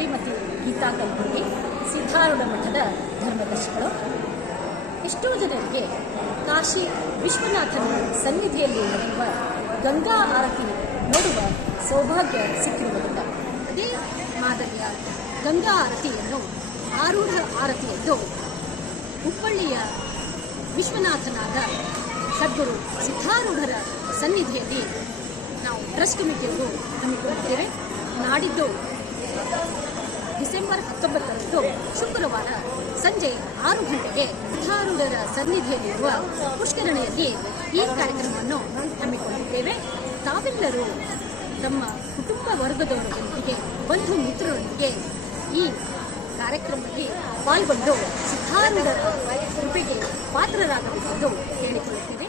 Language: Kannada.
ಶ್ರೀಮತಿ ಗೀತಾ ಕಲ್ಬುರ್ಗಿ, ಸಿದ್ಧಾರೂಢ ಮಠದ ಧರ್ಮದರ್ಶಿಗಳು. ಎಷ್ಟೋ ಜನರಿಗೆ ಕಾಶಿ ವಿಶ್ವನಾಥನ ಸನ್ನಿಧಿಯಲ್ಲಿ ನಡೆಯುವ ಗಂಗಾ ಆರತಿ ನೋಡುವ ಸೌಭಾಗ್ಯ ಸಿಕ್ಕಿರುವುದಿಲ್ಲ. ಅದೇ ಮಾದರಿಯ ಗಂಗಾ ಆರತಿಯನ್ನು ಆರೂಢ ಆರತಿ ಎಂದು ಹುಬ್ಬಳ್ಳಿಯ ವಿಶ್ವನಾಥನಾದ ಸದ್ಗುರು ಸಿದ್ಧಾರೂಢರ ಸನ್ನಿಧಿಯಲ್ಲಿ ನಾವು ಟ್ರಸ್ಟ್ ಕಮಿಟಿಯವರು ಹಮ್ಮಿಕೊಂಡಿದ್ದೇವೆ. ನಾಡಿದ್ದು ಡಿಸೆಂಬರ್ 19ರಂದು ಶುಕ್ರವಾರ ಸಂಜೆ 6 ಗಂಟೆಗೆ ಸಿದ್ಧಾರೂಢರ ಸನ್ನಿಧಿಯಲ್ಲಿರುವ ಪುಷ್ಕರಣಿಯಲ್ಲಿ ಈ ಕಾರ್ಯಕ್ರಮವನ್ನು ಹಮ್ಮಿಕೊಂಡಿದ್ದೇವೆ. ತಾವೆಲ್ಲರೂ ತಮ್ಮ ಕುಟುಂಬ ವರ್ಗದವರೊಂದಿಗೆ, ಬಂಧು ಮಿತ್ರರೊಂದಿಗೆ ಈ ಕಾರ್ಯಕ್ರಮದಲ್ಲಿ ಪಾಲ್ಗೊಂಡು ಸಿದ್ಧಾರೂಢರ ಕೃಪೆಗೆ ಪಾತ್ರರಾಗಬೇಕೆಂದು ಹೇಳಿಕೊಳ್ಳುತ್ತೇವೆ.